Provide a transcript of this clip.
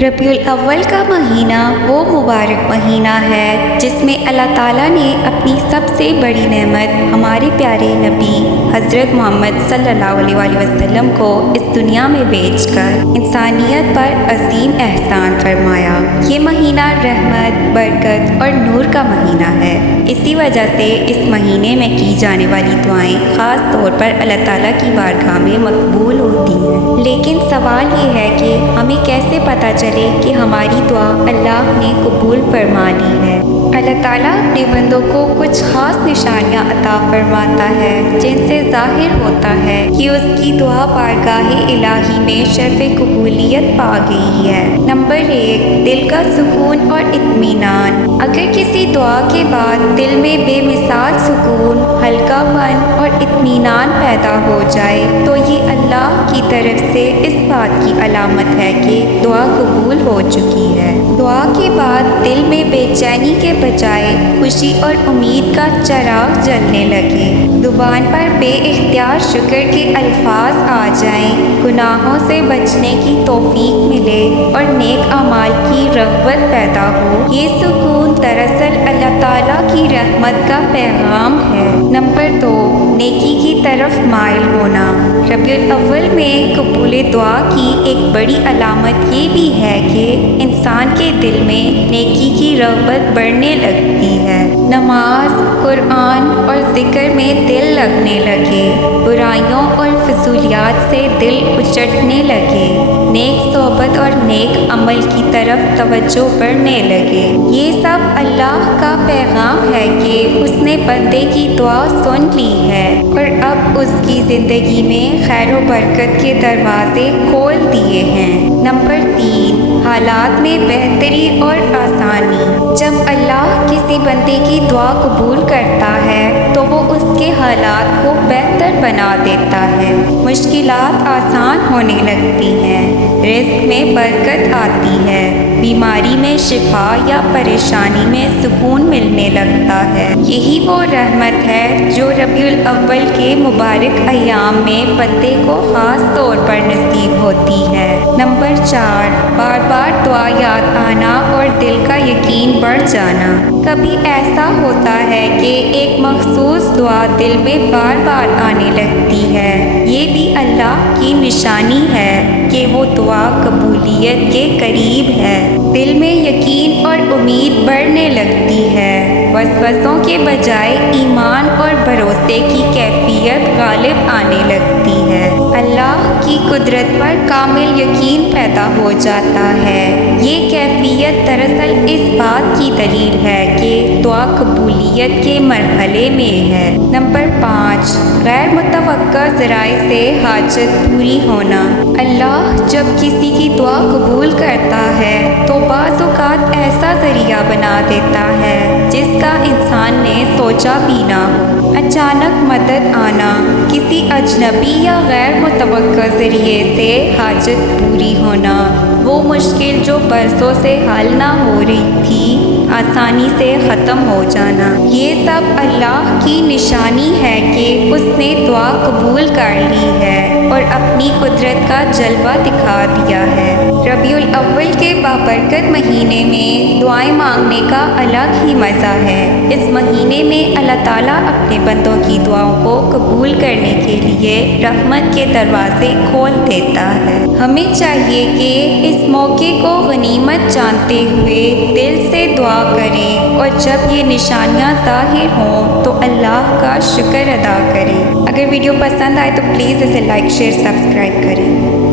रबीउल अव्वल का महीना वो मुबारक महीना है जिसमें अल्लाह ताला ने अपनी सबसे बड़ी नेमत हमारे प्यारे नबी हज़रत मोहम्मद सल्लल्लाहु अलैहि वसल्लम को इस दुनिया में भेजकर इंसानियत पर अजीम एहसान फरमाया। ये महीना रहमत, बरकत और नूर का महीना है। इसी वजह से इस महीने में की जाने वाली दुआएं ख़ास तौर पर अल्लाह ताला की बारगाह में मकबूल होती हैं। लेकिन सवाल ये है कि हमें कैसे पता चले कि हमारी दुआ अल्लाह ने कबूल फरमा ली है। अल्लाह ताला अपने बंदों को कुछ ख़ास निशानियाँ अता फरमाता है जिनसे ज़ाहिर होता है कि उसकी दुआ बारगाह इलाही में शर्फ़ कबूलियत पा गई है। नंबर 1, दिल का सुकून और इत्मीनान। अगर किसी दुआ के बाद दिल में बेमिसाल सुकून, हल्कापन और इत्मीनान पैदा हो जाए तो ये अल्लाह की तरफ से इस बात की अलामत है कि दुआ कबूल हो चुकी है। दुआ के बाद दिल में बेचैनी के बजाय खुशी और उम्मीद का चिराग जलने लगे, ज़ुबान पर बेइख्तियार शुक्र के अल्फाज आ जाएं, गुनाहों से बचने की तौफीक मिले और नेक अमाल की रग़बत पैदा हो। ये सुकून दरअसल अल्लाह ताला की रहमत का पैगाम है। नंबर 2, नेकी की तरफ माइल होना। रबीउल अव्वल में कबूल दुआ की एक बड़ी अलामत ये भी है कि इंसान के दिल में नेकी की रग़बत बढ़ने लगती है। नमाज, कुरान और ज़िक्र में दिल लगने लगे, बुराइयों और फजूलियात से दिल उचटने लगे, नेक सोहबत और नेक अमल की तरफ तवज्जो बढ़ने लगे। ये सब अल्लाह का पैगाम है कि उसने बंदे की दुआ सुन ली है और अब उसकी ज़िंदगी में खैर व बरकत के दरवाज़े खोल दिए हैं। नंबर 3, हालात में बेहतरी और आसानी। जब अल्लाह किसी बंदे की दुआ कबूल करता है तो वो उसके हालात को बेहतर बना देता है, मुश्किलात आसान होने लगती हैं, रिज़्क़ में बरकत आती है, बीमारी में शिफा या परेशानी में सुकून मिलने लगता है। यही वो रहमत है जो रबीउल अव्वल के मुबारक अय्याम में बंदे को ख़ास तौर पर नसीब होती है। नंबर 4, बार बार दुआ याद आना और दिल का यकीन बढ़ जाना। कभी ऐसा होता है कि एक मखसूस दुआ दिल में बार बार आने लगती है। ये भी अल्लाह की निशानी है कि वो दुआ कबूलियत के करीब है। दिल में यकीन और उम्मीद बढ़ने लगती है, वसवसों के बजाय ईमान और भरोसे की कैफियत गालिब आने लगती है। अल्लाह की कुदरत पर कामिल यकीन पैदा हो जाता है। ये कैफियत दरअसल इस बात की दलील है कि दुआ कबूलियत के मरहले में है। नंबर 5, गैर मुतवक्का ज़राए से हाजत पूरी होना। अल्लाह जब किसी की दुआ कबूल करता है तो बाज़ औक़ात ऐसा ज़रिया बना देता है जिसका इंसान ने सोचा भी ना हो। अचानक मदद आना, किसी अजनबी या गैर मुतवक्का ज़रिए से हाजत पूरी होना, वो मुश्किल जो बरसों से हल ना हो रही थी आसानी से ख़त्म हो जाना। ये सब अल्लाह की निशानी है कि उसने दुआ कबूल कर ली है और अपनी कुदरत का जलवा दिखा दिया है। रबीउल अव्वल के बाबरकत महीने में दुआएं मांगने का अलग ही मज़ा है। इस महीने में अल्लाह ताला अपने बंदों की दुआओं को कबूल करने के लिए रहमत के दरवाज़े खोल देता है। हमें चाहिए कि इस मौके को गनीमत जानते हुए दिल से दुआ करें और जब ये निशानियाँ ज़ाहिर हों तो अल्लाह का शुक्र अदा करें। अगर वीडियो पसंद आए तो प्लीज़ इसे लाइक, शेयर, सब्सक्राइब करें।